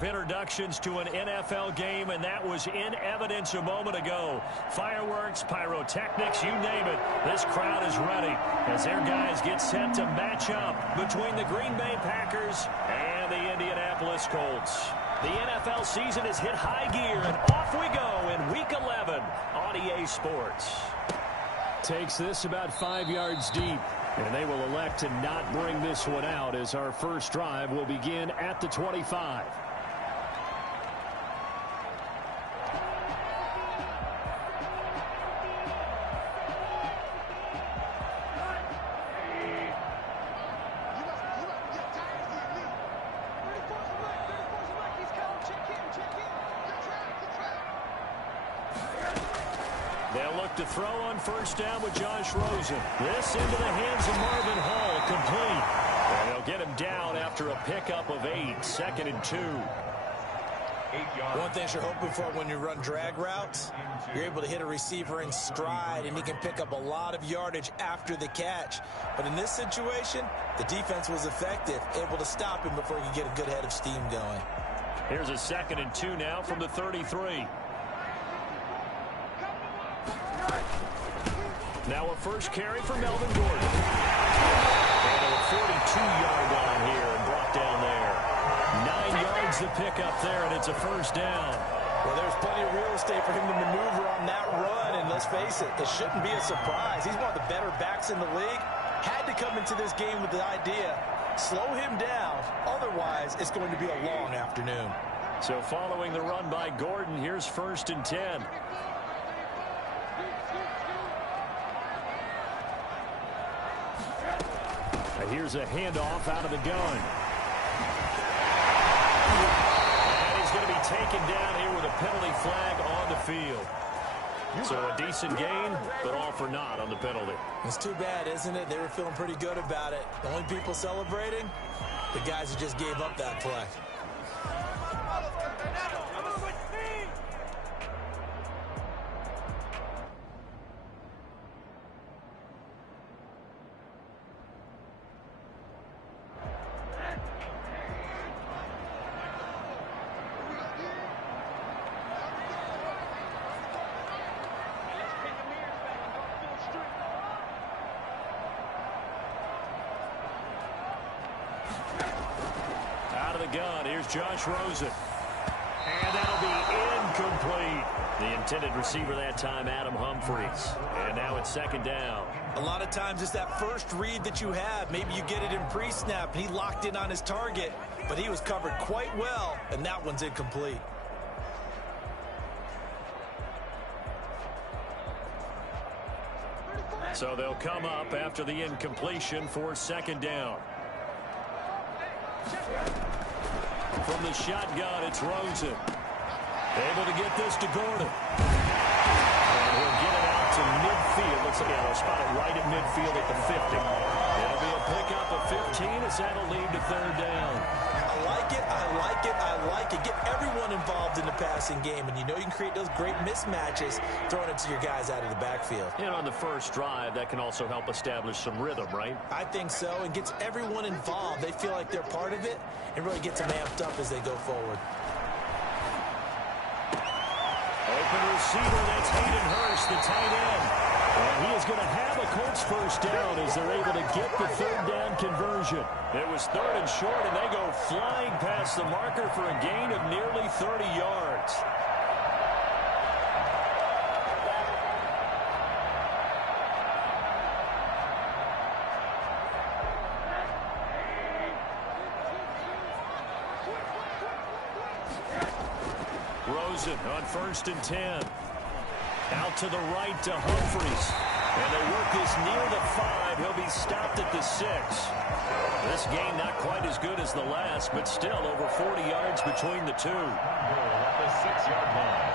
of introductions to an NFL game, and that was in evidence a moment ago. Fireworks, pyrotechnics, you name it. This crowd is ready as their guys get set to match up between the Green Bay Packers and the Indianapolis Colts. The NFL season has hit high gear, and off we go in Week 11 on EA Sports. Takes this about 5 yards deep. And they will elect to not bring this one out as our first drive will begin at the 25. They'll look to throw on first down with Josh Rosen. This into the hands of Marvin Hall, complete. And they'll get him down after a pickup of 8, 2nd and 2. One thing you're hoping for when you run drag routes, you're able to hit a receiver in stride, and he can pick up a lot of yardage after the catch. But in this situation, the defense was effective, able to stop him before he could get a good head of steam going. Here's a 2nd and 2 now from the 33. Now a first carry for Melvin Gordon. And a 42-yard line here and brought down there. 9 yards to pick up there, and it's a first down. Well, there's plenty of real estate for him to maneuver on that run, and let's face it, it shouldn't be a surprise. He's one of the better backs in the league. Had to come into this game with the idea, slow him down, otherwise it's going to be a long afternoon. So following the run by Gordon, here's 1st and 10. Here's a handoff out of the gun. And he's going to be taken down here with a penalty flag on the field. So a decent gain, but all for naught on the penalty. It's too bad, isn't it? They were feeling pretty good about it. The only people celebrating, the guys who just gave up that play. Gun. Here's Josh Rosen. And that'll be incomplete. The intended receiver that time, Adam Humphries. And now it's 2nd down. A lot of times it's that first read that you have. Maybe you get it in pre-snap. He locked in on his target, but he was covered quite well, and that one's incomplete. So they'll come up after the incompletion for 2nd down. From the shotgun, it's Rosen. Able to get this to Gordon. And he'll get it out to midfield. Looks like they'll spot it right at midfield at the 50. It'll be a pickup of 15 as that'll lead to 3rd down. I like it, I like it, I like it. Get everyone involved in the passing game, and you know you can create those great mismatches throwing it to your guys out of the backfield. And on the first drive, that can also help establish some rhythm, right? I think so, and gets everyone involved. They feel like they're part of it, and really gets them amped up as they go forward. Open receiver, that's Hayden Hurst, the tight end. And he is going to have a Colts first down as they're able to get the 3rd down conversion. It was 3rd and short, and they go flying past the marker for a gain of nearly 30 yards. Rosen on 1st and 10. Out to the right to Humphries. And they work this near the 5. He'll be stopped at the 6. This game not quite as good as the last, but still over 40 yards between the two. At the 6-yard line.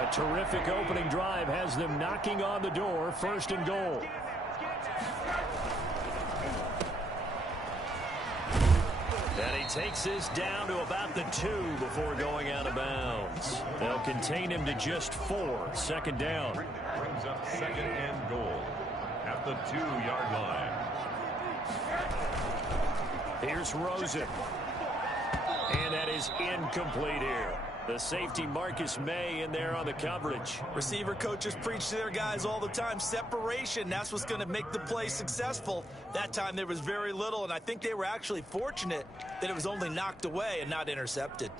A terrific opening drive has them knocking on the door. 1st and goal. And he takes this down to about the 2 before going out of bounds. They'll contain him to just 4. 2nd down. Brings up 2nd and goal at the 2-yard line. Here's Rosen. And that is incomplete here. The safety Marcus May in there on the coverage. Receiver coaches preach to their guys all the time. Separation, that's what's going to make the play successful. That time there was very little, and I think they were actually fortunate that it was only knocked away and not intercepted.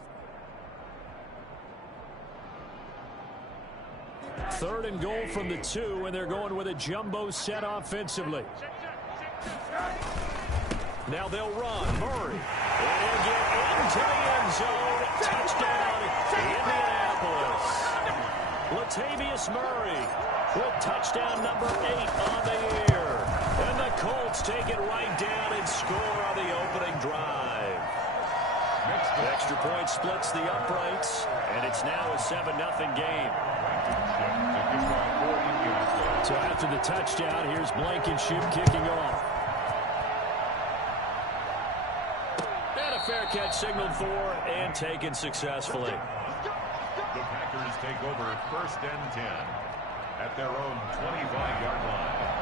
3rd and goal from the 2, and they're going with a jumbo set offensively. Now they'll run. Murray. And he'll get into the end zone. Touchdown, Indianapolis. Latavius Murray with touchdown number 8 on the year. And the Colts take it right down and score on the opening drive. The extra point splits the uprights, and it's now a 7-0 game. So after the touchdown, here's Blankenship kicking off. And a fair catch signaled for and taken successfully. The Packers take over 1st and 10 at their own 25-yard line.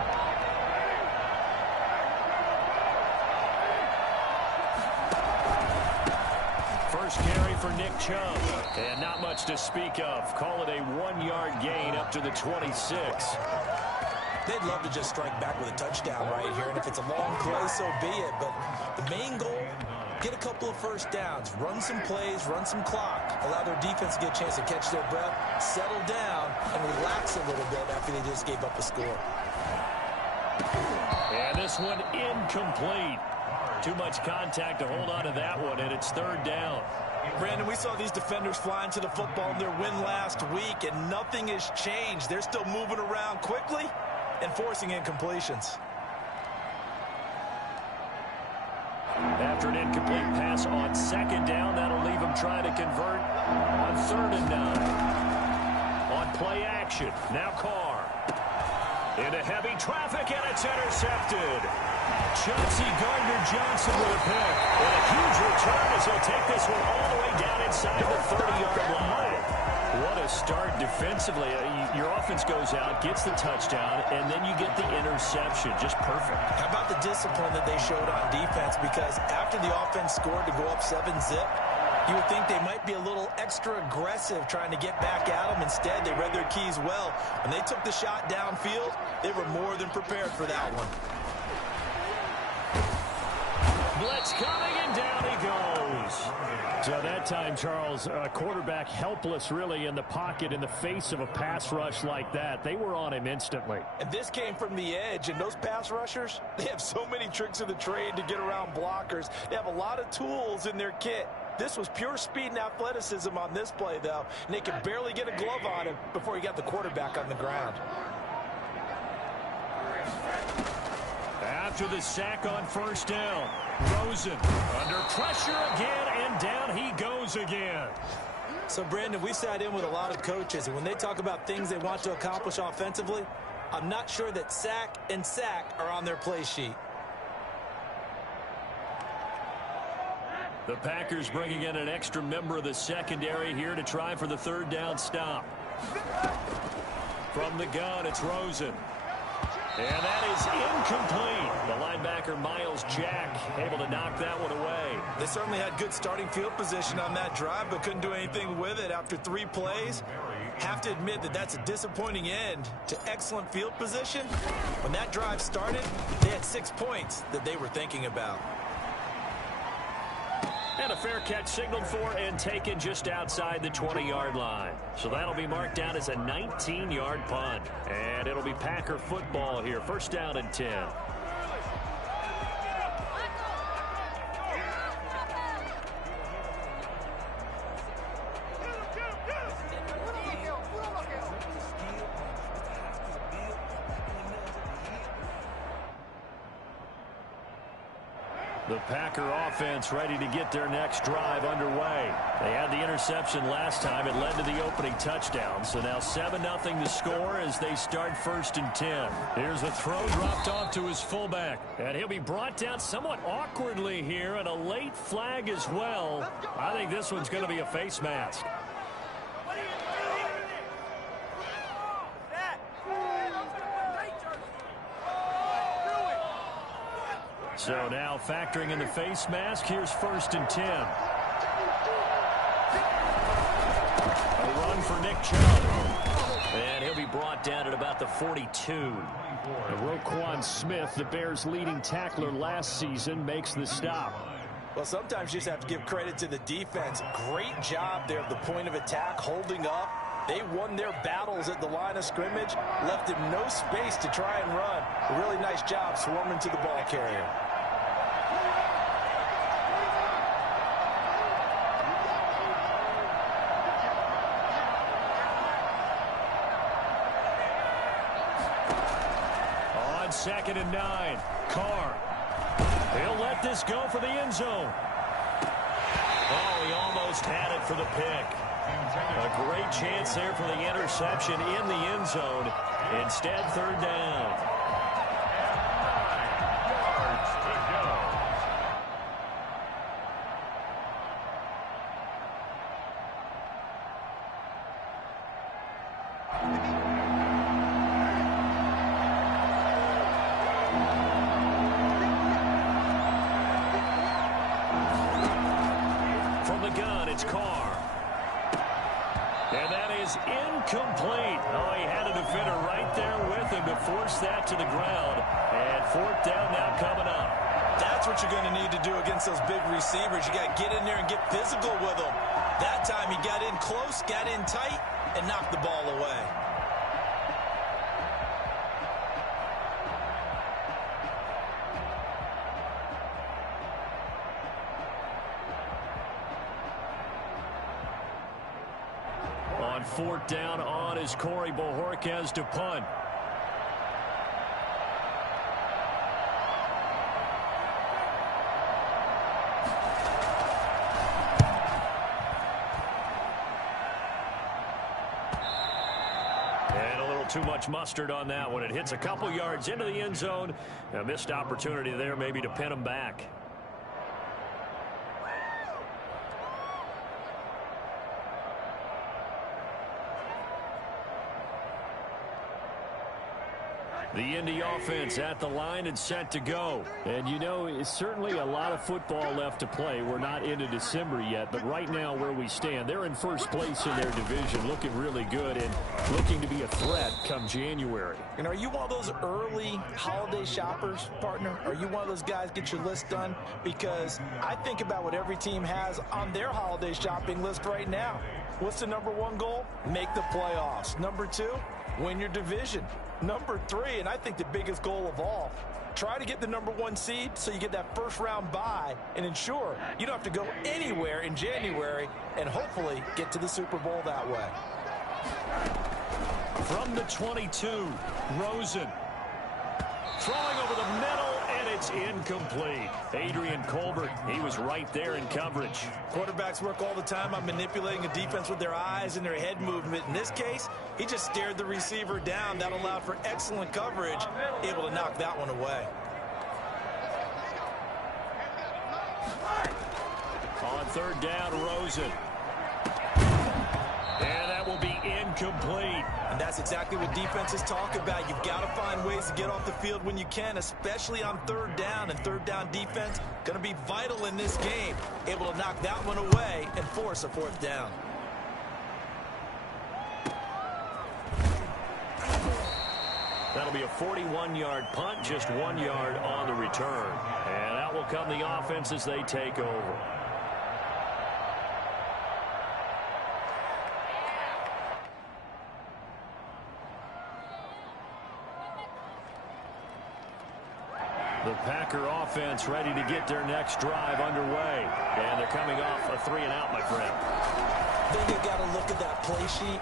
First carry for Nick Chubb. And not much to speak of. Call it a 1-yard gain up to the 26. They'd love to just strike back with a touchdown right here, and if it's a long play, so be it. But the main goal, get a couple of first downs, run some plays, run some clock, allow their defense to get a chance to catch their breath, settle down, and relax a little bit after they just gave up a score. And this one incomplete. Too much contact to hold on to that one, and it's 3rd down. Brandon, we saw these defenders flying to the football in their win last week, and nothing has changed. They're still moving around quickly and forcing incompletions. After an incomplete pass on 2nd down, that'll leave them trying to convert on 3rd and 9. On play action, now Carr. Into heavy traffic, and it's intercepted. Chauncey Gardner-Johnson with a pick. And a huge return as he'll take this one all the way down inside the 30-yard line. What a start defensively. Your offense goes out, gets the touchdown, and then you get the interception. Just perfect. How about the discipline that they showed on defense? Because after the offense scored to go up 7-zip, you would think they might be a little extra aggressive trying to get back at them. Instead, they read their keys well. When they took the shot downfield, they were more than prepared for that one. Blitz coming, and down he goes. So that time, Charles, quarterback helpless really in the pocket in the face of a pass rush like that. They were on him instantly. And this came from the edge, and those pass rushers, they have so many tricks of the trade to get around blockers. They have a lot of tools in their kit. This was pure speed and athleticism on this play, though, and they could barely get a glove on him before he got the quarterback on the ground. After the sack on 1st down, Rosen under pressure again, and down he goes again. So, Brandon, we sat in with a lot of coaches, and when they talk about things they want to accomplish offensively, I'm not sure that sack and sack are on their play sheet. The Packers bringing in an extra member of the secondary here to try for the 3rd down stop. From the gun, it's Rosen. And that is incomplete. The linebacker, Miles Jack, able to knock that one away. They certainly had good starting field position on that drive, but couldn't do anything with it after 3 plays. Have to admit that that's a disappointing end to excellent field position. When that drive started, they had 6 points that they were thinking about. And a fair catch signaled for and taken just outside the 20-yard line. So that'll be marked down as a 19-yard punt. And it'll be Packer football here. 1st down and 10. The Packer offense ready to get their next drive underway. They had the interception last time. It led to the opening touchdown. So now 7-0 to score as they start 1st and 10. Here's a throw dropped off to his fullback. And he'll be brought down somewhat awkwardly here, and a late flag as well. I think this one's going to be a face mask. So now factoring in the face mask, here's 1st and 10. A run for Nick Chubb. And he'll be brought down at about the 42. And Roquan Smith, the Bears' leading tackler last season, makes the stop. Well, sometimes you just have to give credit to the defense. Great job there at the point of attack, holding up. They won their battles at the line of scrimmage, left him no space to try and run. A really nice job swarming to the ball carrier. On 2nd and 9, Carr. He'll let this go for the end zone. Oh, he almost had it for the pick. A great chance there for the interception in the end zone. Instead, 3rd down. From the gun, it's Carr. And that is incomplete. Oh, he had a defender right there with him to force that to the ground. And 4th down now coming up. That's what you're going to need to do against those big receivers. You got to get in there and get physical with them. That time he got in close, got in tight, and knocked the ball away. On 4th down on is Corey Bojorquez to punt. And a little too much mustard on that one. It hits a couple yards into the end zone. A missed opportunity there maybe to pin him back. The Indy offense at the line and set to go. And you know, it's certainly a lot of football left to play. We're not into December yet, but right now where we stand, they're in first place in their division, looking really good and looking to be a threat come January. And are you one of those early holiday shoppers, partner? Are you one of those guys get your list done? Because I think about what every team has on their holiday shopping list right now. What's the #1 goal? Make the playoffs. #2, win your division. #3, and I think the biggest goal of all, try to get the #1 seed so you get that first round bye and ensure you don't have to go anywhere in January and hopefully get to the Super Bowl that way. From the 22, Rosen. Throwing over the middle, and it's incomplete. Adrian Colbert, he was right there in coverage. Quarterbacks work all the time on manipulating a defense with their eyes and their head movement. In this case, he just stared the receiver down. That allowed for excellent coverage, able to knock that one away. On 3rd down, Rosen. And that will be incomplete. And that's exactly what defenses talk about. You've got to find ways to get off the field when you can, especially on 3rd down. And 3rd down defense going to be vital in this game. Able to knock that one away and force a 4th down. That'll be a 41-yard punt, just 1 yard on the return. And out will come the offense as they take over. The Packer offense ready to get their next drive underway. And they're coming off a 3-and-out, my friend. I think they've got to look at that play sheet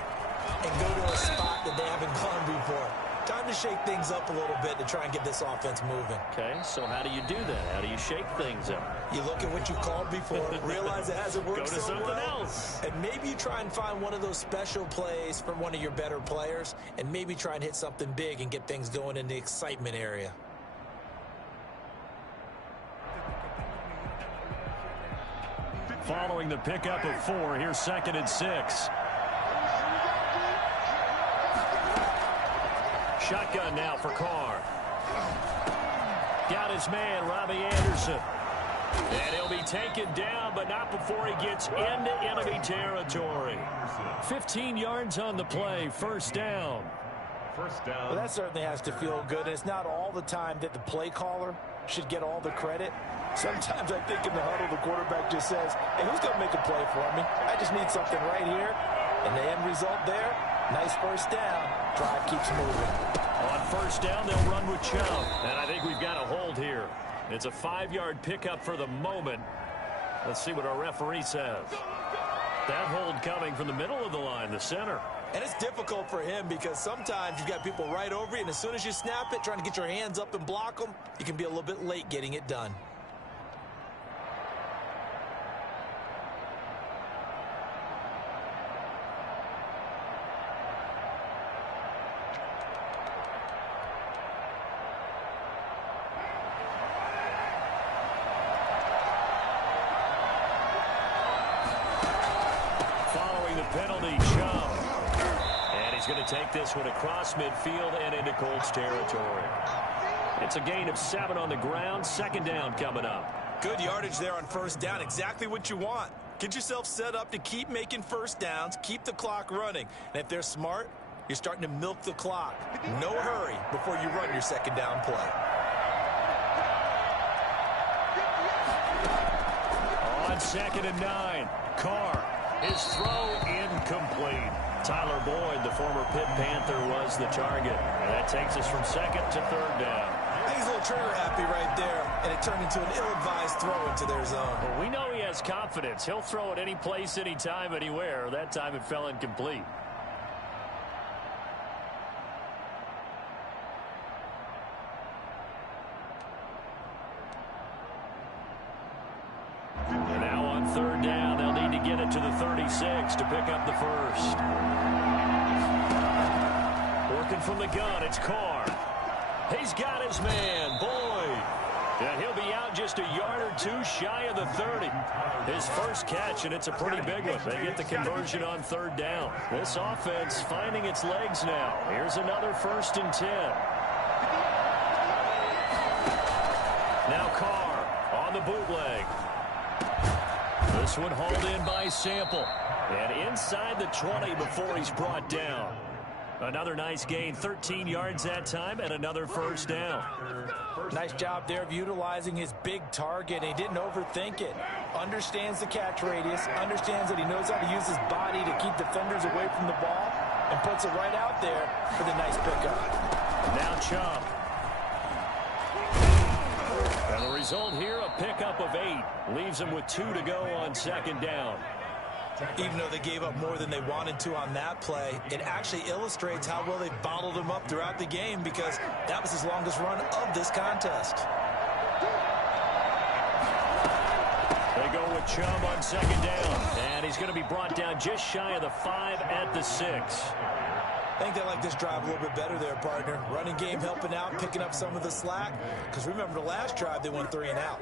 and go to a spot that they haven't gone before. Time to shake things up a little bit to try and get this offense moving. Okay, so how do you do that? How do you shake things up? You look at what you called before, realize it hasn't worked Go to so something well, else. and maybe you try and find one of those special plays from one of your better players, and maybe try and hit something big and get things going in the excitement area. Following the pickup of 4, here's 2nd and 6. Shotgun now for Carr. Got his man, Robbie Anderson. And he'll be taken down, but not before he gets into enemy territory. 15 yards on the play, first down. First down. Well, that certainly has to feel good. And it's not all the time that the play caller should get all the credit. Sometimes I think in the huddle, the quarterback just says, hey, who's going to make a play for me? I just need something right here. And the end result there, nice first down. Drive keeps moving. On first down, they'll run with Chubb. And I think we've got a hold here. It's a 5-yard pickup for the moment. Let's see what our referee says. That hold coming from the middle of the line, the center. And it's difficult for him because sometimes you've got people right over you, and as soon as you snap it, trying to get your hands up and block them, you can be a little bit late getting it done. Going to take this one across midfield and into Colts territory. It's a gain of 7 on the ground. Second down coming up. Good yardage there on first down. Exactly what you want. Get yourself set up to keep making first downs, keep the clock running. And if they're smart, you're starting to milk the clock. No hurry before you run your second down play. On 2nd and 9, Carr. His throw incomplete. Tyler Boyd, the former Pitt Panther, was the target. And that takes us from 2nd to 3rd down. I think he's a little trigger happy right there, and it turned into an ill-advised throw into their zone. Well, we know he has confidence. He'll throw it any place, anytime, anywhere. That time it fell incomplete. And now on 3rd down, they'll need to get it to the 36 to pick up the first. Working from the gun, it's Carr. He's got his man, Boyd. And he'll be out just a yard or two shy of the 30. His first catch, and it's a pretty big one. They get the conversion on 3rd down. This offense finding its legs now. Here's another 1st and 10. Now Carr on the bootleg. This one hauled in by Sample. And inside the 20 before he's brought down. Another nice gain, 13 yards that time, and another first down. Nice job there of utilizing his big target. He didn't overthink it. Understands the catch radius, understands that he knows how to use his body to keep defenders away from the ball, and puts it right out there for the nice pickup. Now Chubb. And the result here, a pickup of 8. Leaves him with 2 to go on 2nd down. Even though they gave up more than they wanted to on that play, it actually illustrates how well they bottled him up throughout the game because that was his longest run of this contest. They go with Chubb on 2nd down, and he's going to be brought down just shy of the 5 at the 6. I think they like this drive a little bit better there, partner. Running game helping out, picking up some of the slack. Because remember, the last drive, they went 3 and out.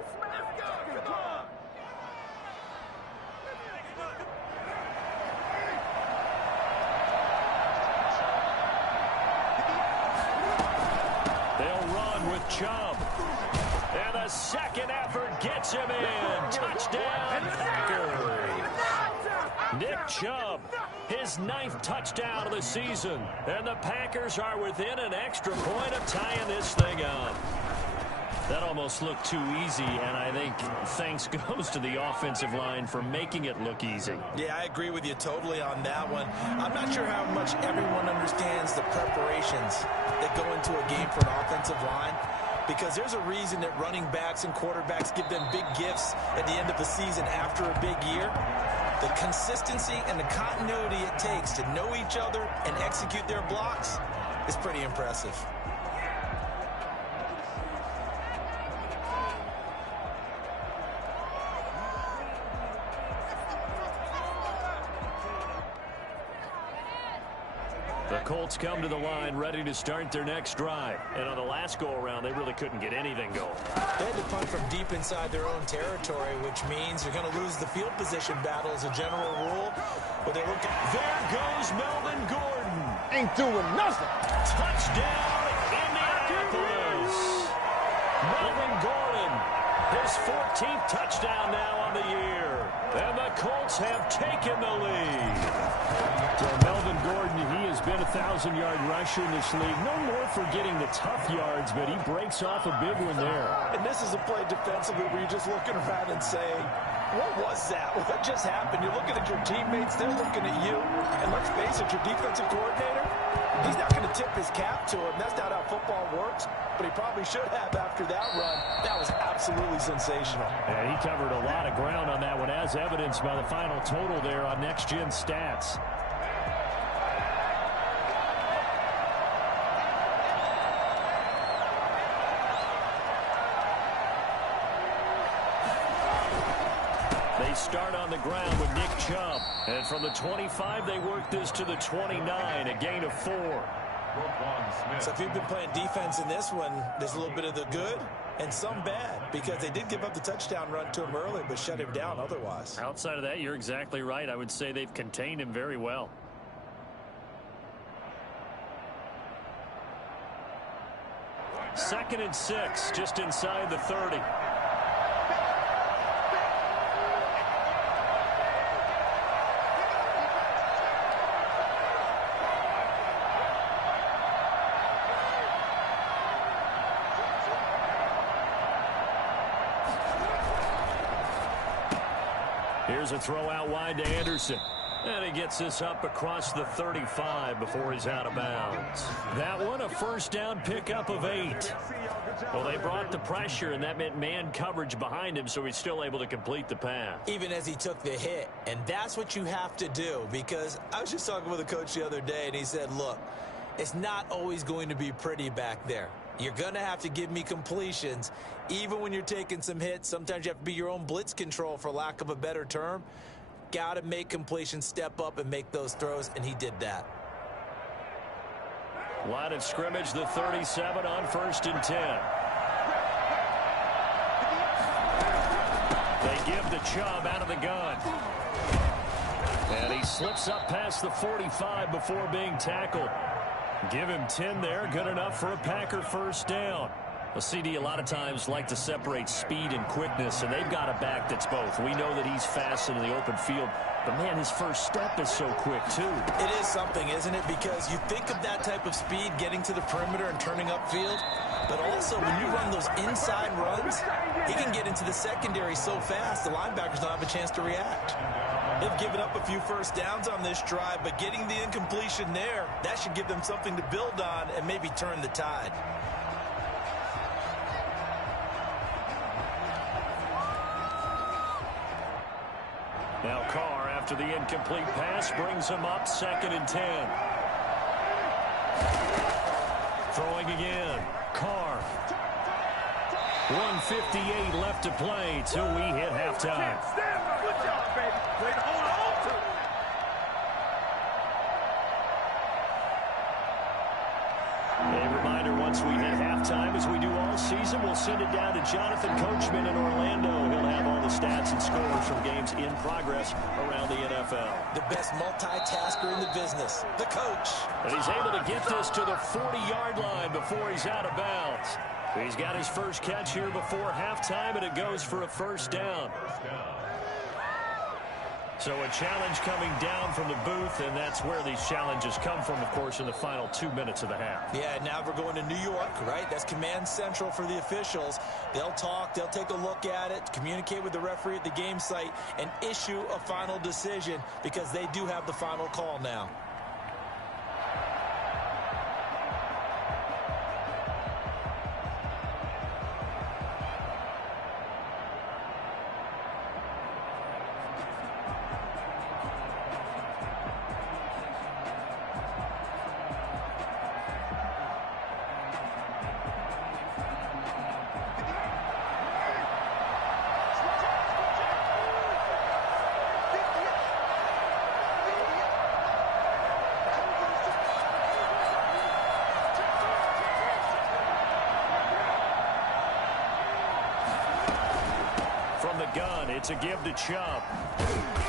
Chubb. And the second effort gets him in. Touchdown, Packers. Nick Chubb, his 9th touchdown of the season. And the Packers are within an extra point of tying this thing up. That almost looked too easy, and I think thanks goes to the offensive line for making it look easy. Yeah, I agree with you totally on that one. I'm not sure how much everyone understands the preparations that go into a game for an offensive line, because there's a reason that running backs and quarterbacks give them big gifts at the end of the season after a big year. The consistency and the continuity it takes to know each other and execute their blocks is pretty impressive. The Colts come to the line ready to start their next drive. And on the last go-around, they really couldn't get anything going. They had to punt from deep inside their own territory, which means they're going to lose the field position battle as a general rule. But they look at... There goes Melvin Gordon. Ain't doing nothing. Touchdown, Indianapolis. Melvin Gordon. His 14th touchdown now on the year. And the Colts have taken the lead. So Melvin Gordon, he has been a 1,000-yard rusher in this league. No more for getting the tough yards, but he breaks off a big one there. And this is a play defensively where you're just looking around and saying, what was that? What just happened? You're looking at your teammates. They're looking at you. And let's face it, your defensive coordinator, he's not going to tip his cap to him. That's not how football works. But he probably should have after that run. That was absolutely sensational. And he covered a lot of ground on that one, as evidenced by the final total there on Next Gen Stats. They start on the ground with Nick Chubb. And from the 25, they work this to the 29, a gain of 4. So if you've been playing defense in this one, there's a little bit of the good and some bad, because they did give up the touchdown run to him early but shut him down otherwise. Outside of that, you're exactly right. I would say they've contained him very well. Second and 6, just inside the 30. Here's a throw out wide to Anderson. And he gets this up across the 35 before he's out of bounds. That one, a first down pickup of 8. Well, they brought the pressure, and that meant man coverage behind him, so he's still able to complete the pass. Even as he took the hit. And that's what you have to do, because I was just talking with a coach the other day, and he said, look, it's not always going to be pretty back there. You're going to have to give me completions. Even when you're taking some hits, sometimes you have to be your own blitz control, for lack of a better term. Got to make completions, step up, and make those throws, and he did that. Line of scrimmage, the 37 on 1st and 10. They give the Chubb out of the gun. And he slips up past the 45 before being tackled. Give him 10 there, good enough for a Packer first down. A CD a lot of times like to separate speed and quickness, and they've got a back that's both. We know that he's fast in the open field, but man, his first step is so quick too. It is something, isn't it? Because you think of that type of speed getting to the perimeter and turning upfield, but also when you run those inside runs, he can get into the secondary so fast the linebackers don't have a chance to react. They've given up a few first downs on this drive, but getting the incompletion there, that should give them something to build on and maybe turn the tide. Now Carr, after the incomplete pass, brings him up 2nd and 10. Throwing again. Carr. 1:58 left to play till we hit halftime. Good job, baby. Way to hold on to it. A reminder, once we hit halftime, as we do all season, we'll send it down to Jonathan Coachman in Orlando. He'll have all the stats and scores from games in progress around the NFL. The best multitasker in the business, the coach. And he's able to get this to the 40-yard line before he's out of bounds. He's got his first catch here before halftime, and it goes for a first down. So a challenge coming down from the booth, and that's where these challenges come from, of course, in the final 2 minutes of the half. Yeah, now we're going to New York, right? That's command central for the officials. They'll talk, they'll take a look at it, communicate with the referee at the game site, and issue a final decision, because they do have the final call now. It's a give to Chubb.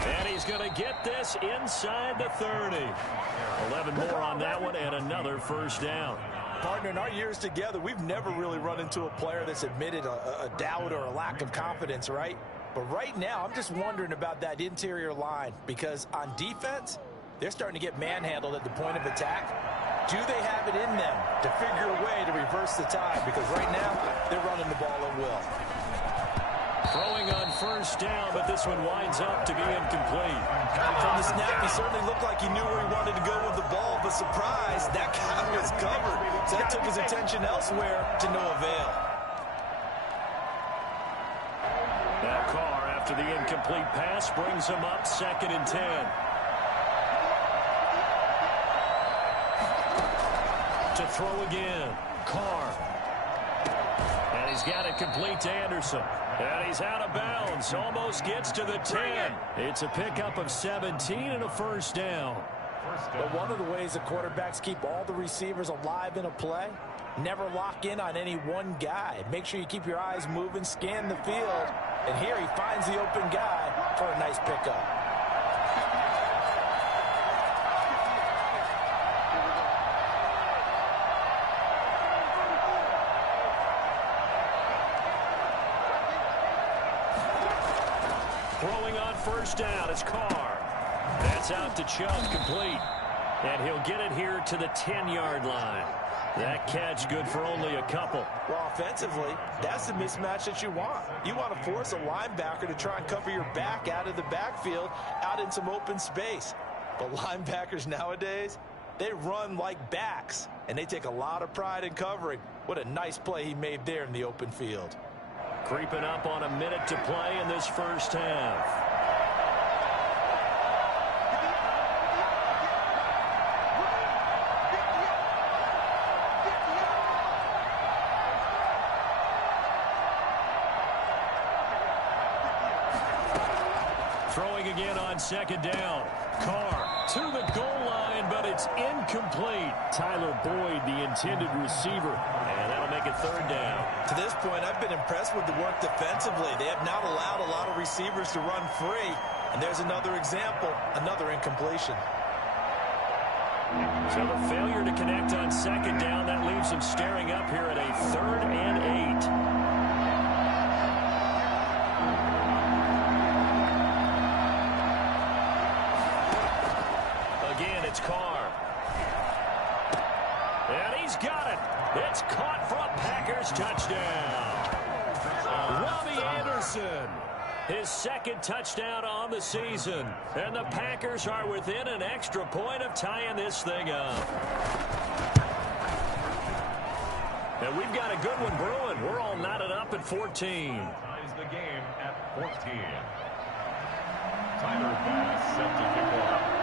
And he's going to get this inside the 30. 11 more on that one and another first down. Partner, in our years together, we've never really run into a player that's admitted a doubt or a lack of confidence, right? But right now, I'm just wondering about that interior line because on defense, they're starting to get manhandled at the point of attack. Do they have it in them to figure a way to reverse the tide? Because right now, they're running the ball at will. Throwing on first down, but this one winds up to be incomplete. From the snap, he certainly looked like he knew where he wanted to go with the ball, but surprise, that guy was covered. So that took his attention elsewhere to no avail. Now Carr, after the incomplete pass, brings him up 2nd and 10. To throw again, Carr. And he's got it complete to Anderson. And he's out of bounds, almost gets to the 10. It's a pickup of 17 and a first down. But one of the ways the quarterbacks keep all the receivers alive in a play, never lock in on any one guy. Make sure you keep your eyes moving, scan the field. And here he finds the open guy for a nice pickup. Throwing on first down, it's Carr. That's out to Chubb, complete. And he'll get it here to the 10-yard line. That catch good for only a couple. Well, offensively, that's the mismatch that you want. You want to force a linebacker to try and cover your back out of the backfield, out in some open space. But linebackers nowadays, they run like backs, and they take a lot of pride in covering. What a nice play he made there in the open field. Creeping up on a minute to play in this first half. Throwing again on 2nd down. Carr to the goal line, but it's incomplete. Tyler Boyd, the intended receiver, and that'll make it 3rd down. To this point, I've been impressed with the work defensively. They have not allowed a lot of receivers to run free. And there's another example, another incompletion. So the failure to connect on 2nd down, that leaves them staring up here at a 3rd and 8. Carr. And he's got it. It's caught for a Packers touchdown. Robbie Anderson, his 2nd touchdown on the season. And the Packers are within an extra point of tying this thing up. And we've got a good one brewing. We're all knotted up at 14. Ties the game at 14. Tyler Bass set to kick off.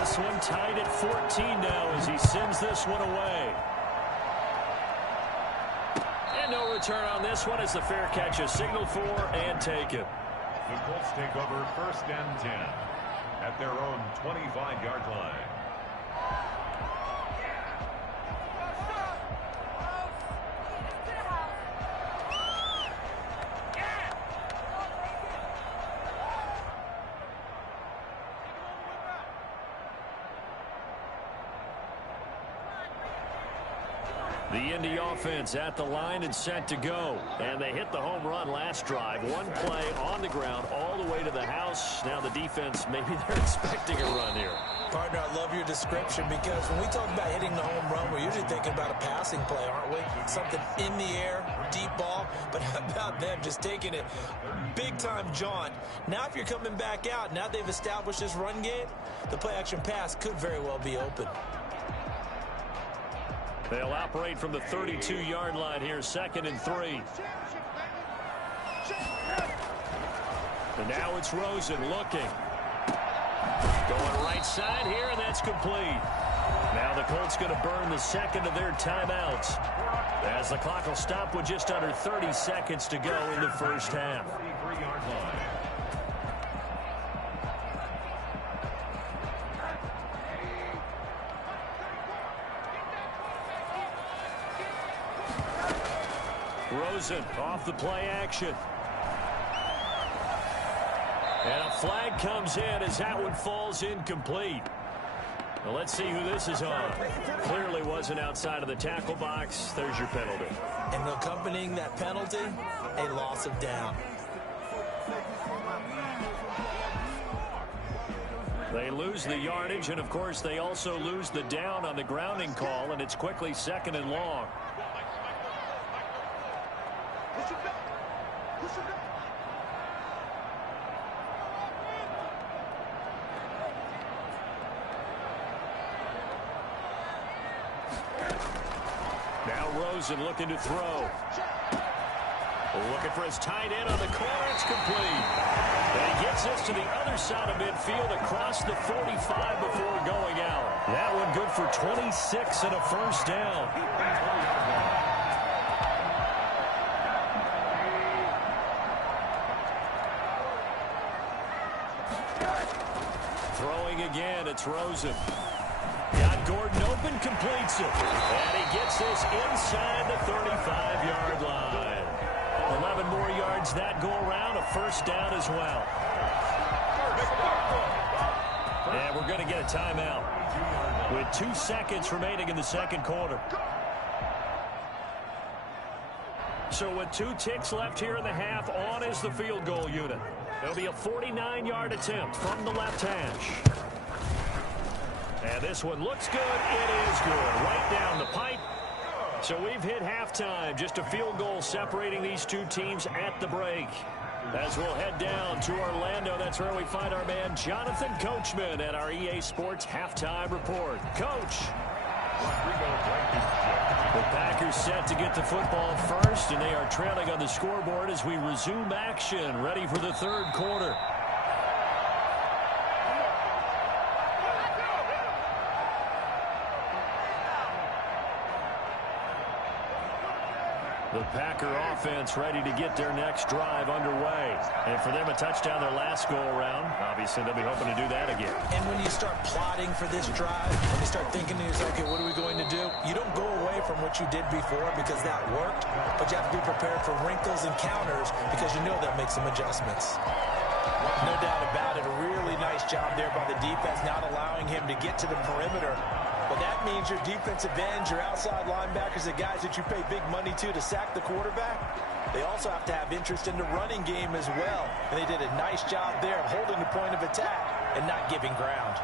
This one tied at 14 now as he sends this one away. And no return on this one as the fair catch is signaled for and taken. The Colts take over 1st and 10 at their own 25-yard line. The Indy offense at the line and set to go. And they hit the home run last drive. One play on the ground all the way to the house. Now the defense, maybe they're expecting a run here. Partner, I love your description because when we talk about hitting the home run, we're usually thinking about a passing play, aren't we? Something in the air, deep ball. But how about them just taking it big-time jaunt? Now if you're coming back out, now they've established this run game, the play-action pass could very well be open. They'll operate from the 32-yard line here, 2nd and 3. And now it's Rosen looking. Going right side here, and that's complete. Now the Colts going to burn the 2nd of their timeouts as the clock will stop with just under 30 seconds to go in the first half. 33-yard line. Rosen off the play action. And a flag comes in as that one falls incomplete. Well, let's see who this is on. Clearly wasn't outside of the tackle box. There's your penalty. And accompanying that penalty, a loss of down. They lose the yardage, and, of course, they also lose the down on the grounding call, and it's quickly 2nd and long. Now Rosen looking to throw. Looking for his tight end on the corner. It's complete. And he gets this to the other side of midfield across the 45 before going out. That one good for 26 and a first down. Throwing again, it's Rosen. Got Gordon open, completes it. And he gets this inside the 35-yard line. 11 more yards that go around, a first down as well. And we're going to get a timeout with 2 seconds remaining in the second quarter. So with 2 ticks left here in the half, on is the field goal unit. It'll be a 49-yard attempt from the left hash. And this one looks good. It is good. Right down the pipe. So we've hit halftime. Just a field goal separating these two teams at the break. As we'll head down to Orlando, that's where we find our man Jonathan Coachman at our EA Sports Halftime Report. Coach. The Packers set to get the football first, and they are trailing on the scoreboard as we resume action, ready for the third quarter. The Packer offense ready to get their next drive underway. And for them, a touchdown their last go-around. Obviously, they'll be hoping to do that again. And when you start plotting for this drive, and you start thinking to yourself, okay, what are we going to do? You don't go away from what you did before because that worked, but you have to be prepared for wrinkles and counters because you know they'll make some adjustments. No doubt about it. A really nice job there by the defense, not allowing him to get to the perimeter. But that means your defensive ends, your outside linebackers, the guys that you pay big money to sack the quarterback, they also have to have interest in the running game as well. And they did a nice job there of holding the point of attack and not giving ground.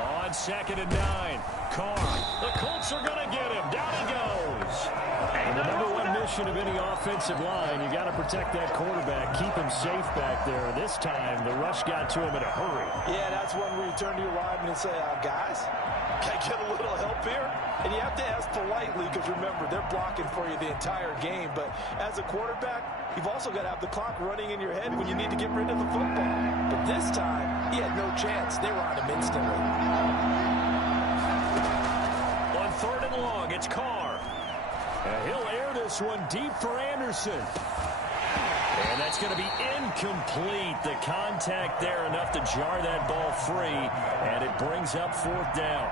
On 2nd and 9, Carr. The Colts are going to get him. Down he goes. And the number one mission of any offensive line, you got to protect that quarterback, keep him safe back there. This time, the rush got to him in a hurry. Yeah, that's when we turn to your lineman and say, guys, can I get a little help here? And you have to ask politely because, remember, they're blocking for you the entire game. But as a quarterback, you've also got to have the clock running in your head when you need to get rid of the football. But this time, he had no chance. They were on him instantly. On 3rd and long, it's Carr. And he'll air this one deep for Anderson. And that's going to be incomplete. The contact there enough to jar that ball free. And it brings up 4th down.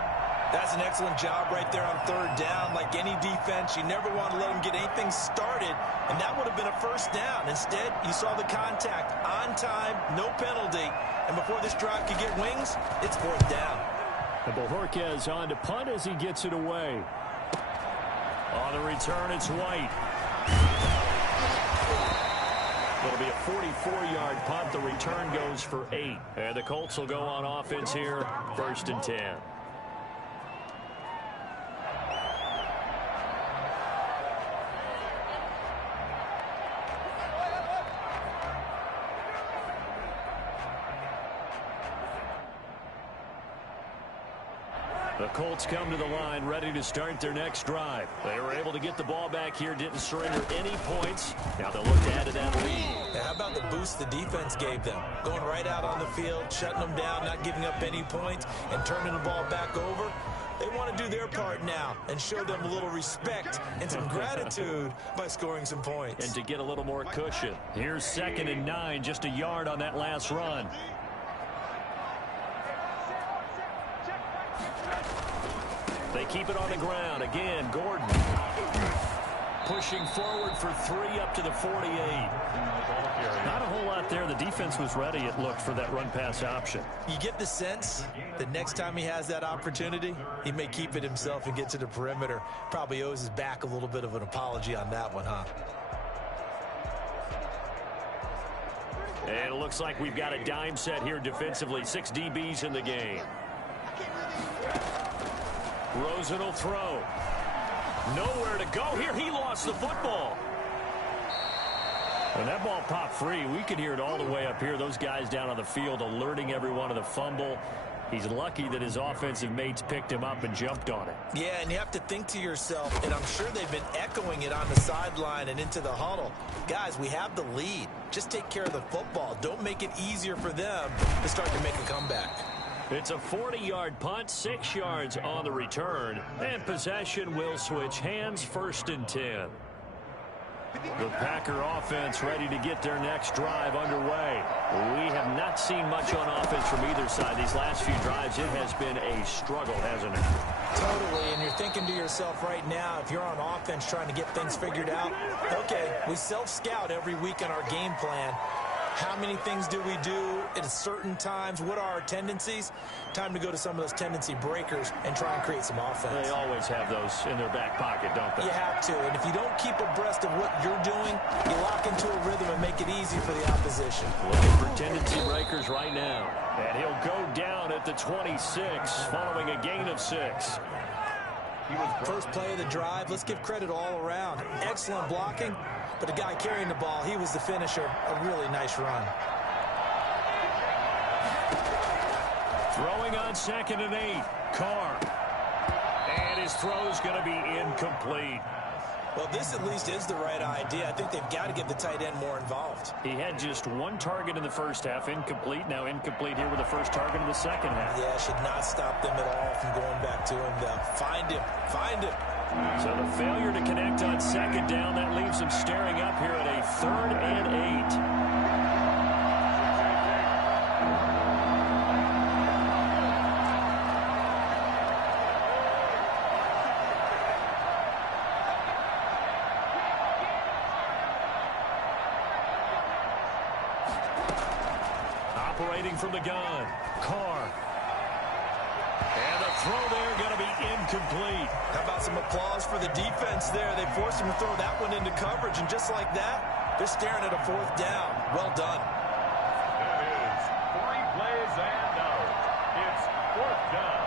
That's an excellent job right there on 3rd down. Like any defense, you never want to let them get anything started. And that would have been a first down. Instead, you saw the contact on time, no penalty. And before this drive could get wings, it's 4th down. And Bojorquez on to punt as he gets it away. On the return, it's White. It'll be a 44-yard punt. The return goes for 8. And the Colts will go on offense here, 1st and 10. The Colts come to the line ready to start their next drive. They were able to get the ball back here, didn't surrender any points. Now they'll look to add to that lead. Now, how about the boost the defense gave them? Going right out on the field, shutting them down, not giving up any points, and turning the ball back over. They want to do their part now and show them a little respect and some gratitude by scoring some points. And to get a little more cushion. Here's 2nd and 9, just a yard on that last run. They keep it on the ground. Again, Gordon pushing forward for 3 up to the 48. Not a whole lot back there. The defense was ready, it looked, for that run-pass option. You get the sense that next time he has that opportunity, he may keep it himself and get to the perimeter. Probably owes his back a little bit of an apology on that one, huh? And it looks like we've got a dime set here defensively. 6 DBs in the game. Rosen will throw. Nowhere to go here. He lost the football. When that ball popped free, we could hear it all the way up here. Those guys down on the field alerting everyone of the fumble. He's lucky that his offensive mates picked him up and jumped on it. Yeah, and you have to think to yourself, and I'm sure they've been echoing it on the sideline and into the huddle. Guys, we have the lead. Just take care of the football. Don't make it easier for them to start to make a comeback. It's a 40-yard punt, 6 yards on the return, and possession will switch hands, 1st and 10. The Packer offense ready to get their next drive underway. We have not seen much on offense from either side. These last few drives, it has been a struggle, hasn't it? Totally, and you're thinking to yourself right now, if you're on offense trying to get things figured out, okay, we self-scout every week in our game plan. How many things do we do at certain times? What are our tendencies? Time to go to some of those tendency breakers and try and create some offense. They always have those in their back pocket, don't they? You have to, and if you don't keep abreast of what you're doing, you lock into a rhythm and make it easy for the opposition. Looking for tendency breakers right now. And he'll go down at the 26 following a gain of 6. First play of the drive, let's give credit all around. Excellent blocking, but the guy carrying the ball, he was the finisher. A really nice run. Throwing on 2nd and 8. Carr. And his throw's going to be incomplete. Well, this at least is the right idea. I think they've got to get the tight end more involved. He had just 1 target in the first half, incomplete. Now incomplete here with the first target in the second half. Yeah, should not stop them at all from going back to him, though. Find him. Find him. So the failure to connect on 2nd down, that leaves him staring up here at a 3rd and 8. Operating from the gun, Carr. And the throw there going to be incomplete. How about some applause for the defense there? They forced him to throw that one into coverage, and just like that, they're staring at a 4th down. Well done. That is 3 plays and out. It's 4th down.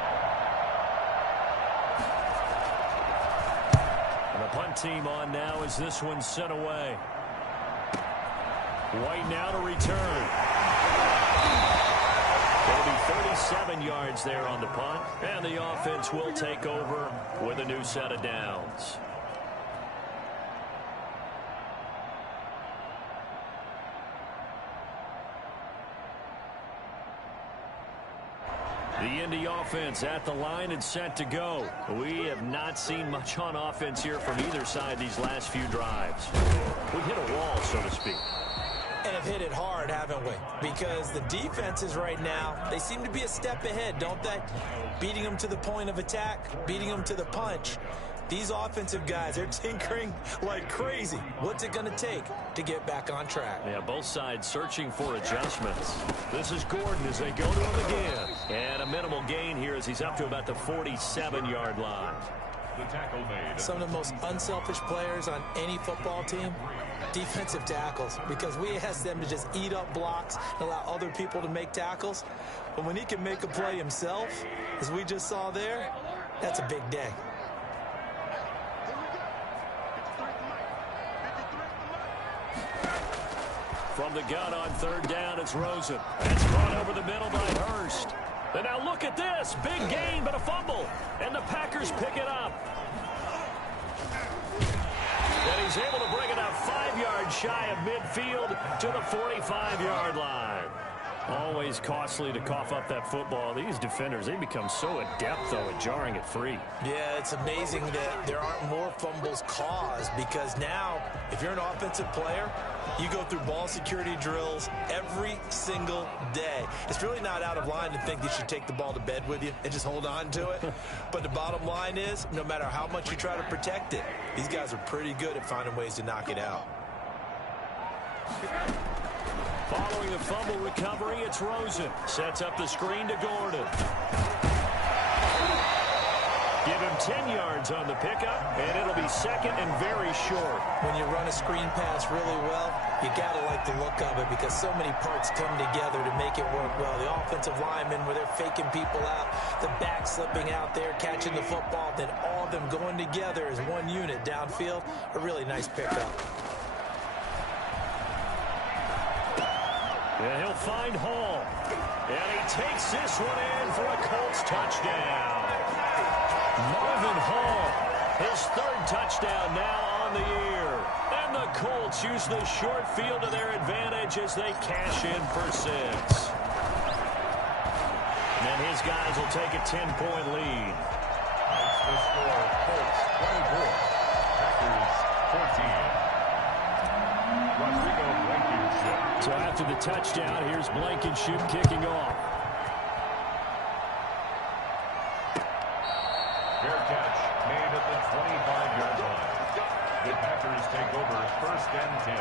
And the punt team on now as this one's sent away. White now to return. There'll be 37 yards there on the punt, and the offense will take over with a new set of downs. The Indy offense at the line and set to go. We have not seen much on offense here from either side these last few drives. We hit a wall, so to speak. And have hit it hard, haven't we? Because the defenses right now, they seem to be a step ahead, don't they? Beating them to the point of attack, beating them to the punch. These offensive guys, they're tinkering like crazy. What's it going to take to get back on track? Yeah, both sides searching for adjustments. This is Gordon as they go to him again. And a minimal gain here as he's up to about the 47-yard line. The tackle made. Some of the most unselfish players on any football team, defensive tackles, because we ask them to just eat up blocks and allow other people to make tackles. But when he can make a play himself, as we just saw there, that's a big day. From the gun on 3rd down, it's Rosen. It's brought over the middle by Hurst. And now look at this. Big gain, but a fumble. And the Packers pick it up. And he's able to bring it up 5 yards shy of midfield to the 45-yard line. Always costly to cough up that football. These defenders, they become so adept, though, at jarring it free. Yeah, it's amazing that there aren't more fumbles caused, because now, if you're an offensive player, you go through ball security drills every single day. It's really not out of line to think you should take the ball to bed with you and just hold on to it. But the bottom line is, no matter how much you try to protect it, these guys are pretty good at finding ways to knock it out. Following the fumble recovery, it's Rosen. Sets up the screen to Gordon. Give him 10 yards on the pickup, and it'll be second and very short. When you run a screen pass really well, you got to like the look of it because so many parts come together to make it work well. The offensive linemen, where they're faking people out, the back slipping out there, catching the football, then all of them going together as one unit downfield. A really nice pickup. And he'll find Hall. And he takes this one in for a Colts touchdown. Marvin Hall, his third touchdown now on the year. And the Colts use the short field to their advantage as they cash in for 6. And his guys will take a 10-point lead. That's the score. Colts 24, Packers 14. Rodrigo Blankenship. So after the touchdown, here's Blankenship kicking off. Fair catch made at the 25-yard line. The Packers take over first and 10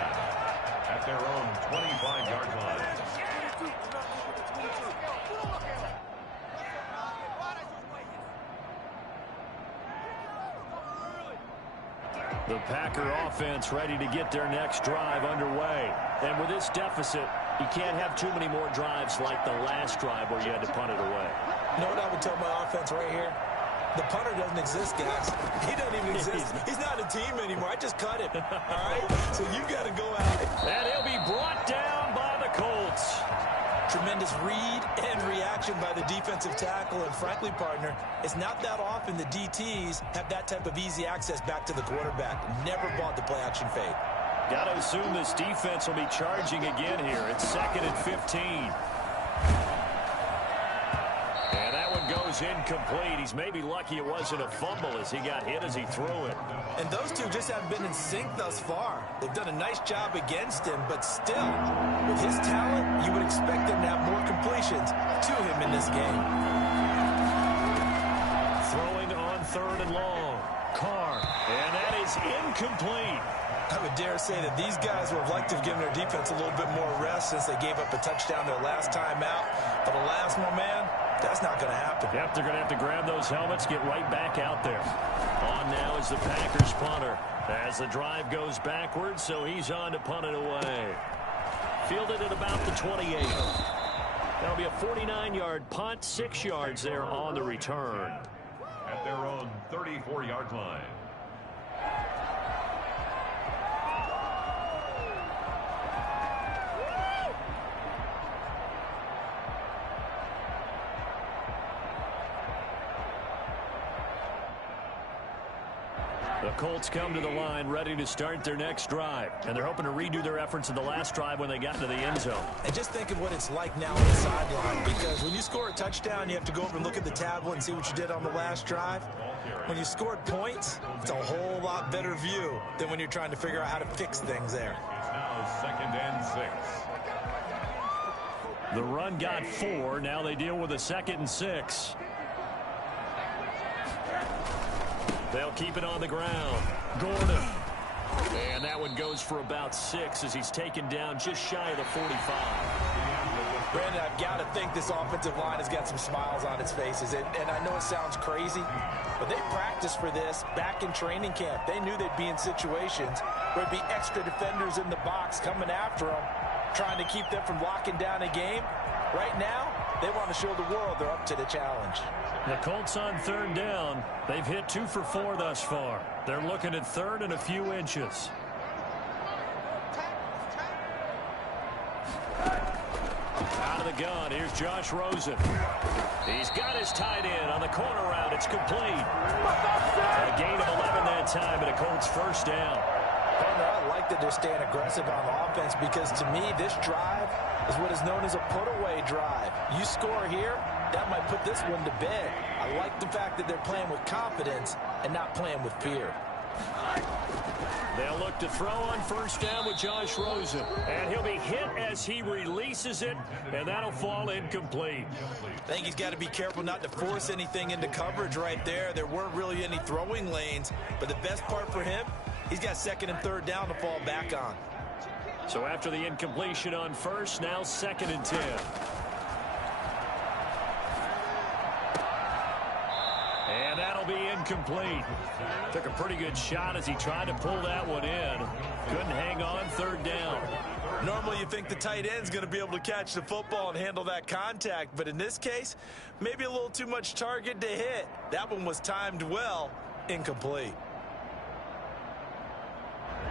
at their own 25-yard line. The Packer offense ready to get their next drive underway. And with this deficit, you can't have too many more drives like the last drive where you had to punt it away. You know what I would tell my offense right here? The punter doesn't exist, guys. He doesn't even exist. He's not a team anymore. I just cut him. All right? So you got to go out. And he'll be brought down by the Colts. Tremendous read and reaction by the defensive tackle. And frankly, partner, it's not that often the DTs have that type of easy access back to the quarterback. Never bought the play-action fade. Got to assume this defense will be charging again here. It's 2nd and 15. And that one goes incomplete. He's maybe lucky it wasn't a fumble as he got hit as he threw it. And those two just haven't been in sync thus far. They've done a nice job against him, but still, with his talent, you would expect them to have more completions to him in this game. Throwing on 3rd and long. Carr. And that is incomplete. I would dare say that these guys would have liked to have given their defense a little bit more rest since they gave up a touchdown their last time out. But alas, my man, that's not going to happen. Yep, they're going to have to grab those helmets, get right back out there. On now is the Packers punter as the drive goes backwards, so he's on to punt it away. Fielded at about the 28. That'll be a 49-yard punt, 6 yards there on the return. At their own 34-yard line. The Colts come to the line ready to start their next drive. And they're hoping to redo their efforts in the last drive when they got into the end zone. And just think of what it's like now on the sideline. Because when you score a touchdown, you have to go over and look at the tablet and see what you did on the last drive. When you scored points, it's a whole lot better view than when you're trying to figure out how to fix things there. It's now 2nd and 6. The run got 4. Now they deal with a 2nd and 6. They'll keep it on the ground. Gordon. And that one goes for about 6 as he's taken down just shy of the 45. Brandon, I've got to think this offensive line has got some smiles on its faces. And I know it sounds crazy, but they practiced for this back in training camp. They knew they'd be in situations where there'd be extra defenders in the box coming after them, trying to keep them from locking down a game. Right now, they want to show the world they're up to the challenge. The Colts on 3rd down. They've hit 2 for 4 thus far. They're looking at 3rd and a few inches. Out of the gun, here's Josh Rosen. He's got his tight end on the corner route. It's complete. A gain of 11 that time, and a Colts first down. I like that they're staying aggressive on offense because, to me, this drive is what is known as a put-away drive. You score here, that might put this one to bed. I like the fact that they're playing with confidence and not playing with fear. They'll look to throw on 1st down with Josh Rosen. And he'll be hit as he releases it, and that'll fall incomplete. I think he's got to be careful not to force anything into coverage right there. There weren't really any throwing lanes, but the best part for him, he's got 2nd and 3rd down to fall back on. So after the incompletion on first, now 2nd and 10. And that'll be incomplete. Took a pretty good shot as he tried to pull that one in. Couldn't hang on, 3rd down. Normally you think the tight end's going to be able to catch the football and handle that contact, but in this case, maybe a little too much target to hit. That one was timed well, incomplete.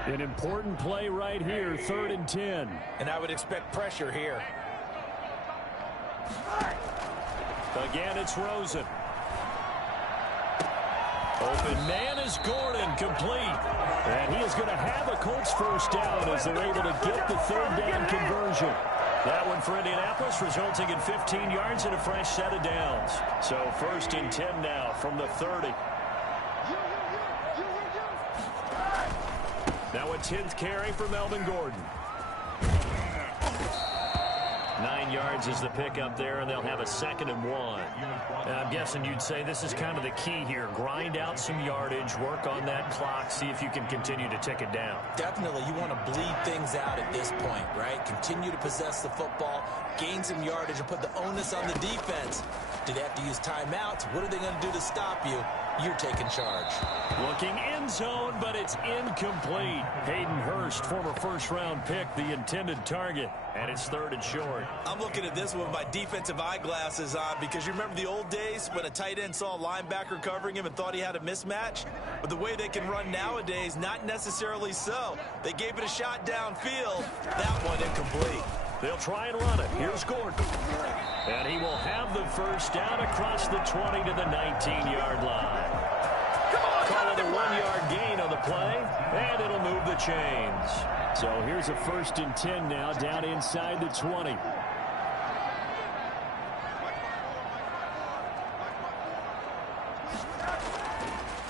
An important play right here, 3rd and 10. And I would expect pressure here. Again, it's Rosen. Open man is Gordon, complete. And he is going to have a Colts 1st down as they're able to get the 3rd down conversion. That one for Indianapolis, resulting in 15 yards and a fresh set of downs. So 1st and 10 now from the 30. Now a 10th carry for Melvin Gordon. 9 yards is the pickup there, and they'll have a 2nd and 1. And I'm guessing you'd say this is kind of the key here. Grind out some yardage, work on that clock, see if you can continue to tick it down. Definitely, you want to bleed things out at this point, right? Continue to possess the football, gain some yardage, and put the onus on the defense. Do they have to use timeouts? What are they going to do to stop you? You're taking charge. Looking end zone, but it's incomplete. Hayden Hurst, former 1st-round pick, the intended target, and it's 3rd and short. I'm looking at this with my defensive eyeglasses on because you remember the old days when a tight end saw a linebacker covering him and thought he had a mismatch? But the way they can run nowadays, not necessarily so. They gave it a shot downfield. That one incomplete. They'll try and run it. Here's Gordon. And he will have the 1st down across the 20 to the 19-yard line. Call it a 1-yard gain on the play, and it'll move the chains. So here's a 1st and 10 now, down inside the 20.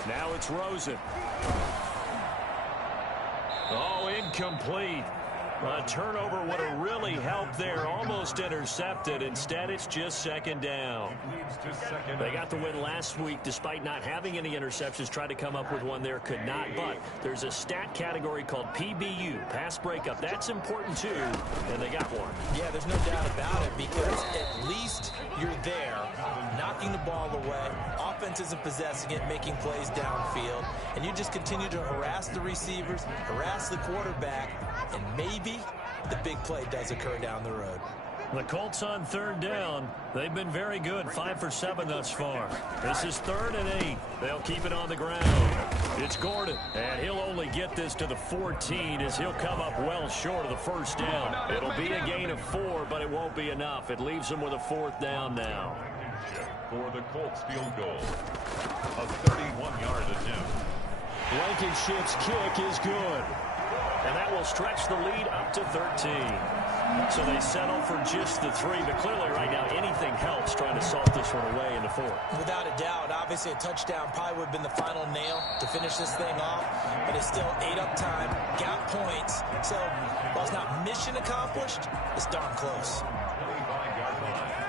Now it's Rosen. Oh, incomplete. A turnover would have really helped there. Almost intercepted. Instead, it's just 2nd down. They got the win last week despite not having any interceptions. Tried to come up with one there. Could not. But there's a stat category called PBU, pass breakup. That's important, too. And they got one. Yeah, there's no doubt about it because at least you're there, knocking the ball away. Offense isn't possessing it, making plays downfield. And you just continue to harass the receivers, harass the quarterback, and maybe the big play does occur down the road. The Colts on 3rd down. They've been very good. 5 for 7 thus far. This is 3rd and 8. They'll keep it on the ground. It's Gordon, and he'll only get this to the 14 as he'll come up well short of the 1st down. It'll be a gain of 4, but it won't be enough. It leaves them with a 4th down now. For the Colts field goal. A 31-yard attempt. Blankenship's kick is good. And that will stretch the lead up to 13. So they settle for just the 3. But clearly right now anything helps trying to salt this one away in the 4th. Without a doubt, obviously a touchdown probably would have been the final nail to finish this thing off. But it's still 8 up time, got points. So while it's not mission accomplished, it's darn close. 25-yard line.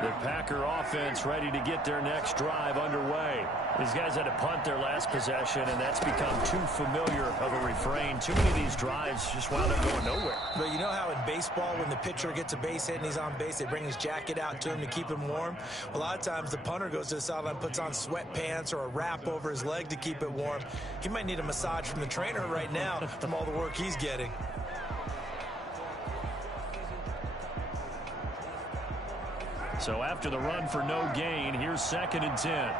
The Packer offense ready to get their next drive underway. These guys had to punt their last possession, and that's become too familiar of a refrain. Too many of these drives just wound up going nowhere. But you know how in baseball, when the pitcher gets a base hit and he's on base, they bring his jacket out to him to keep him warm? A lot of times the punter goes to the sideline, puts on sweatpants or a wrap over his leg to keep it warm. He might need a massage from the trainer right now from all the work he's getting. So after the run for no gain, here's 2nd and 10.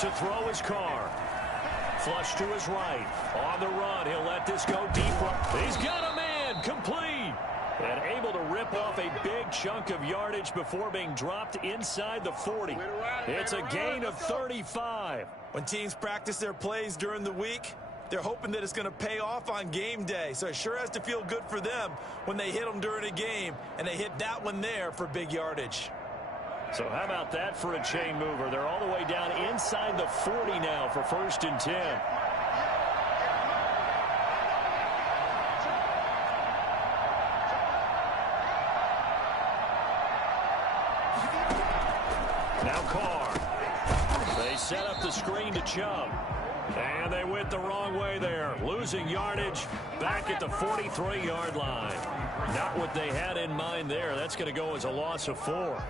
To throw his car. Flush to his right. On the run, he'll let this go deep. He's got a man, complete. And able to rip off a big chunk of yardage before being dropped inside the 40. It's a gain of 35. When teams practice their plays during the week, they're hoping that it's going to pay off on game day. So it sure has to feel good for them when they hit them during a game, and they hit that one there for big yardage. So how about that for a chain mover? They're all the way down inside the 40 now for 1st and 10. Now Carr. They set up the screen to Chubb. And they went the wrong way there. Losing yardage back at the 43-yard line. Not what they had in mind there. That's going to go as a loss of 4.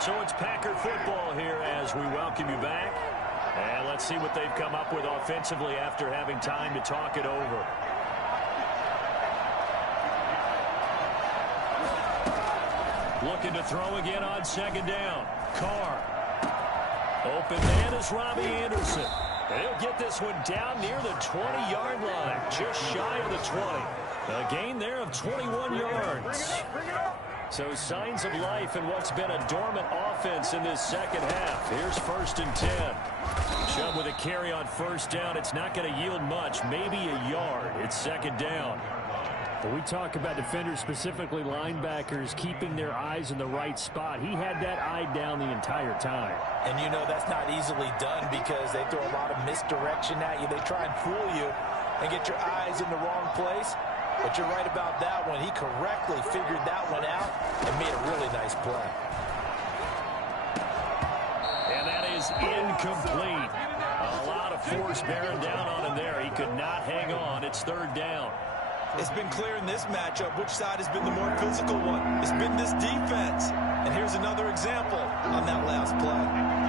So it's Packer football here as we welcome you back. And let's see what they've come up with offensively after having time to talk it over. Looking to throw again on 2nd down. Carr. Open man is Robbie Anderson. He'll get this one down near the 20-yard line, just shy of the 20. A gain there of 21 yards. So signs of life in what's been a dormant offense in this second half. Here's 1st and 10. Chubb with a carry on 1st down. It's not going to yield much, maybe a yard. It's 2nd down. When we talk about defenders, specifically linebackers, keeping their eyes in the right spot, he had that eye down the entire time. And you know that's not easily done because they throw a lot of misdirection at you. They try and fool you and get your eyes in the wrong place. But you're right about that one. He correctly figured that one out and made a really nice play. And that is incomplete. A lot of force bearing down on him there. He could not hang on. It's 3rd down. It's been clear in this matchup which side has been the more physical one. It's been this defense. And here's another example on that last play.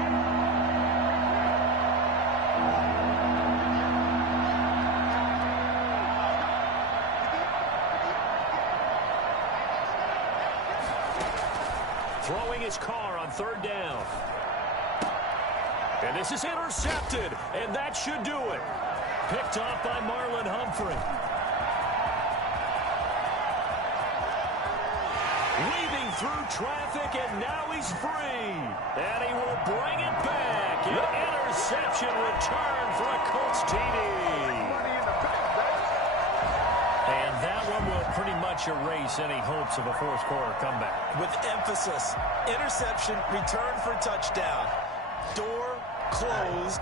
Throwing his Carr on 3rd down. And this is intercepted, and that should do it. Picked off by Marlon Humphrey. Weaving through traffic, and now he's free. And he will bring it back. An interception return for a Colts TD. And that one will pretty much erase any hopes of a 4th quarter comeback. With emphasis, interception, return for touchdown. Door closed,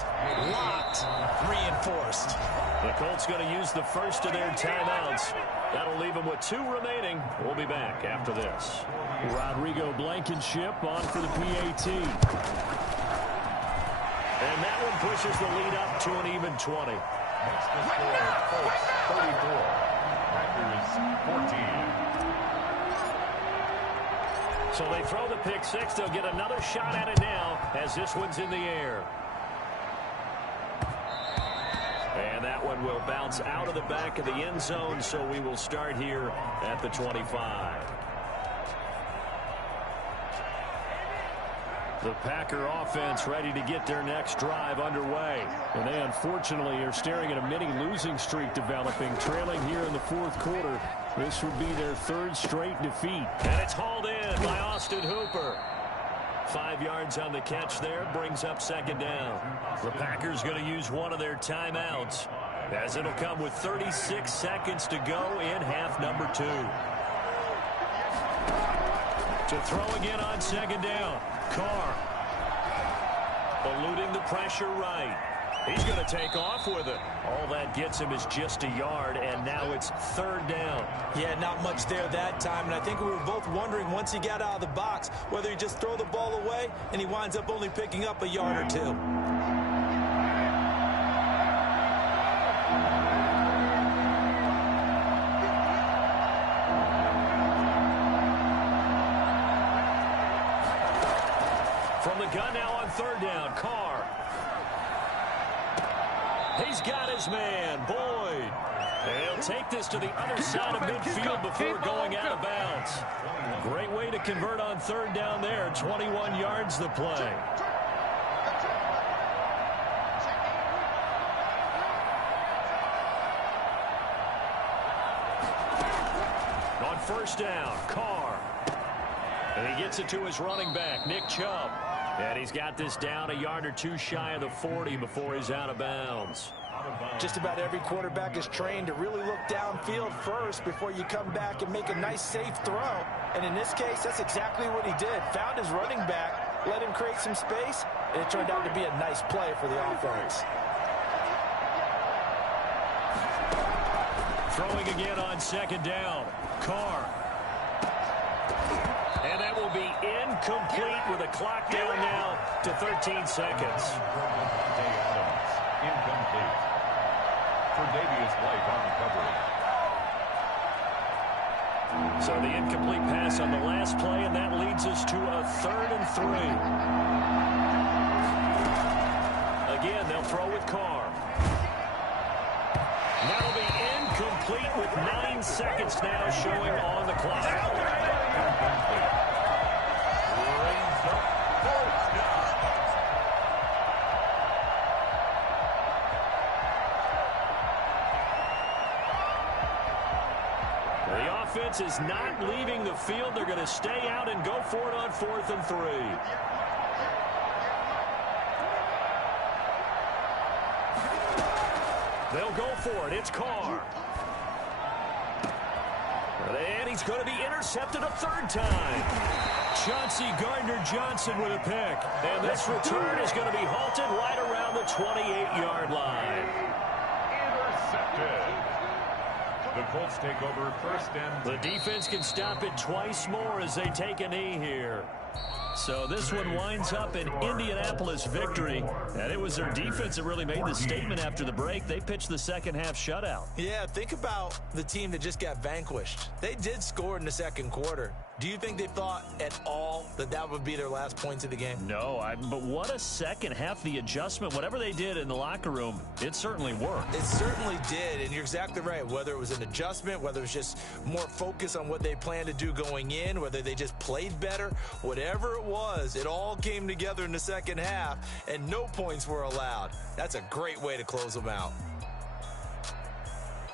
locked, reinforced. The Colts going to use the first of their timeouts. That'll leave them with 2 remaining. We'll be back after this. Rodrigo Blankenship on for the PAT. And that one pushes the lead up to an even 20. Makes the score Colts 34. Packers 14. So they throw the pick 6. They'll get another shot at it now as this one's in the air. And that one will bounce out of the back of the end zone, so we will start here at the 25. The Packer offense ready to get their next drive underway. And they unfortunately are staring at a mini losing streak developing, trailing here in the 4th quarter. This would be their 3rd straight defeat. And it's hauled in by Austin Hooper. 5 yards on the catch there, brings up 2nd down. The Packers going to use one of their timeouts, as it'll come with 36 seconds to go in half number 2. To throw again on 2nd down. Carr eluding the pressure right. He's going to take off with it. All that gets him is just a yard, and now it's 3rd down. Yeah, not much there that time, and I think we were both wondering once he got out of the box whether he just throw the ball away and he winds up only picking up a yard or 2. From the gun now on 3rd down, Carr. He's got his man, Boyd. He'll take this to the other side of midfield before going out of bounds. Great way to convert on 3rd down there. 21 yards the play. first down. Carr. And he gets it to his running back, Nick Chubb. And he's got this down a yard or two shy of the 40 before he's out of bounds. Just about every quarterback is trained to really look downfield first before you come back and make a nice, safe throw. And in this case, that's exactly what he did. Found his running back, let him create some space, and it turned out to be a nice play for the offense. Throwing again on second down. Carr. And that will be incomplete with a clock down now to 13 seconds. Incomplete. For Davius White on recovery. So the incomplete pass on the last play, and that leads us to a 3rd and 3. Again, they'll throw with Carr. That'll be incomplete with 9 seconds now showing on the clock. The offense is not leaving the field. They're going to stay out and go for it on 4th and 3. They'll go for it. It's Carr. And he's going to be intercepted a 3rd time. Chauncey Gardner-Johnson with a pick. And this return is going to be halted right around the 28-yard line. Intercepted. The Colts take over 1st and 10. The defense can stop it twice more as they take a knee here. So this one winds up an Indianapolis victory. And it was their defense that really made the statement after the break. They pitched the second half shutout. Yeah, think about the team that just got vanquished. They did score in the second quarter. Do you think they thought at all that that would be their last points of the game? No, but what a second half. The adjustment, whatever they did in the locker room, it certainly worked. It certainly did, and you're exactly right. Whether it was an adjustment, whether it was just more focus on what they planned to do going in, whether they just played better, whatever it was, it all came together in the second half, and no points were allowed. That's a great way to close them out.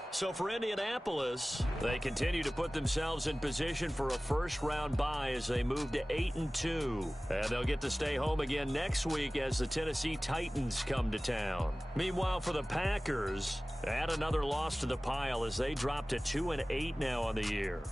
So for Indianapolis, they continue to put themselves in position for a first-round bye as they move to 8-2. And they'll get to stay home again next week as the Tennessee Titans come to town. Meanwhile, for the Packers, add another loss to the pile as they drop to 2-8 now on the year.